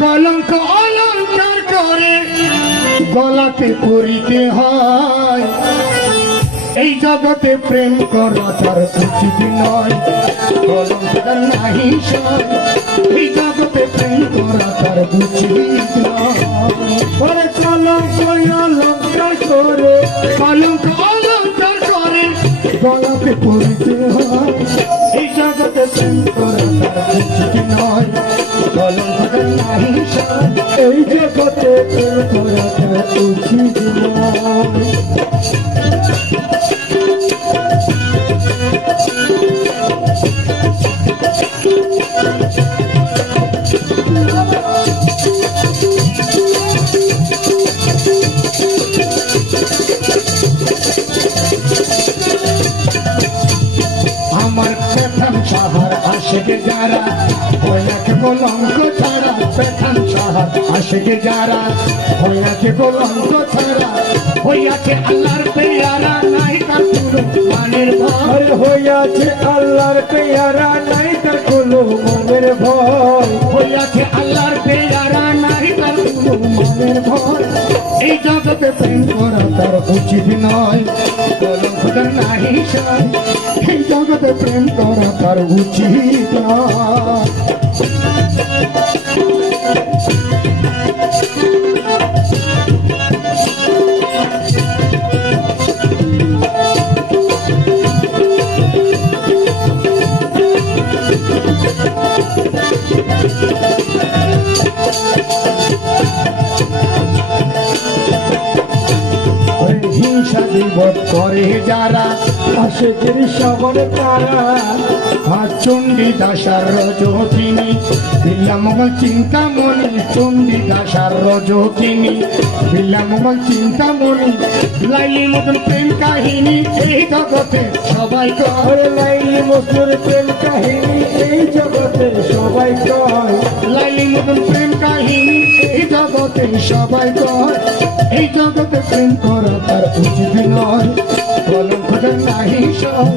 কলঙ্ক অলঙ্কার করে, গলাতে পরিতে হয়। এই জগতে প্রেম করা, তার উচিত নয়। কলঙ্কার নাহি এই জগতে প্রেম করা, তার উচিত নয়। কলঙ্ক অলঙ্কার করে, কলঙ্ক অলঙ্কার করে, গলাতে পরিতে হয়। আমার পেঠান সাহার আশেকে যারা হইয়াকে আশেকে যারা হইয়াকে কলঙ্ক ছাড়া হইয়াছে আল্লাহর পেয়ারা নাই তার পুরো মানের ভয়। হইয়াছে আল্লাহর পেয়ারা নাই তার কোনো মনের ভয়। হইয়াছে আল্লাহর পেয়ারা নাই তার পুরো মানের ভয়। এই জগতে প্রেম করা তার উচিত নয় কলঙ্কটার নাহি সয়। এই জগতে প্রেম করা তার উচিত নয়। Thank you. হিংসা জীবত করে যারা। আশেকের সবর তারা। আর চণ্ডী দাসার রজকিনী বিল্লামঙ্গল চিন্তামণি চণ্ডী দাসার রজকিনী বিল্লামঙ্গল চিন্তামণি লাইলি মতন প্রেম কাহিনী এই জগতে। সবাই কয়, লাইলি মসুর প্রেম কাহিনী এই জগতে। সবাই কয়, লাইলি মতন প্রেম জগতে সবাই কয়, এই জগতে প্রেম করা তার উচিত নয়। কলঙ্কটা নাহি সব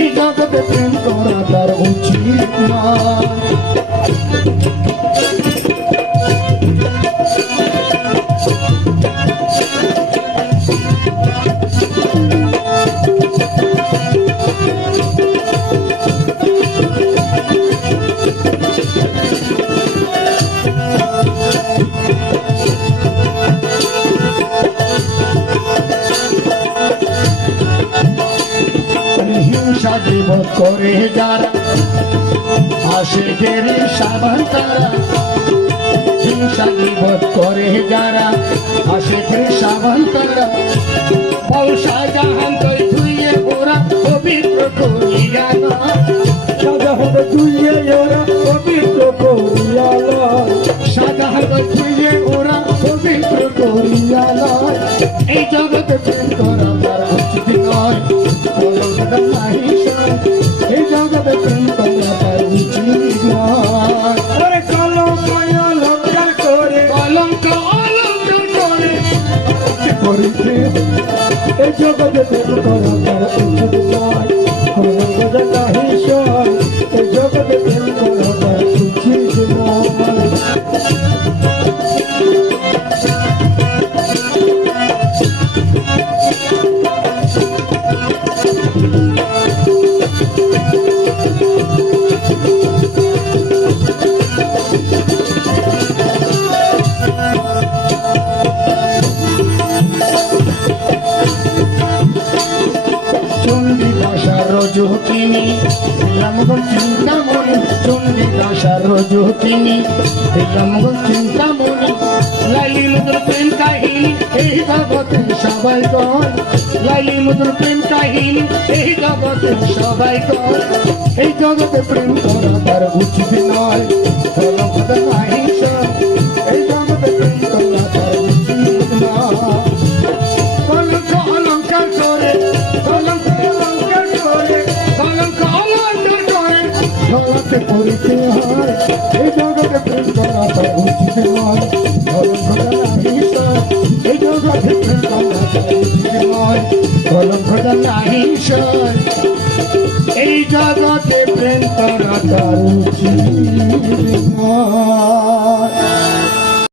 এই জগতে প্রেম করা তার উচিত নয়। জীবত করে যারা আশেকের সাবান তারা হিংসা জীবত করে যারা আশেকের সাবান তারা বল শাহজাহান তুই ধুইয়ে ওরা পবিত্র করিয়া না। সাদা হবে তুইয়ে ওরা পবিত্র করিয়া লয় শাহজাহান তুই ধুইয়ে ওরা পবিত্র করিয়া নয় এই জগতে এই জগতে প্রেম করা রজকিনী বিলম্বন চিন্তামণি চণ্ডী দাসার রজকিনী বিলম্বন চিন্তামণি লাইলি মধুর প্রেম কাহিনী, এই জগতে সবাই কর লাইলি মধুর প্রেম কাহিনী, এই জগতে সবাই জগতে প্রেম করা জগতে করিতে হয়। এই জগতে প্রেম করাটা উচিত নয়। ধরম খোদা নাহি সব এই জগতে প্রেম করাটা উচিত নয়। ধরম খোদা নাহি সব এই জগতে প্রেম করাটা উচিত নয়।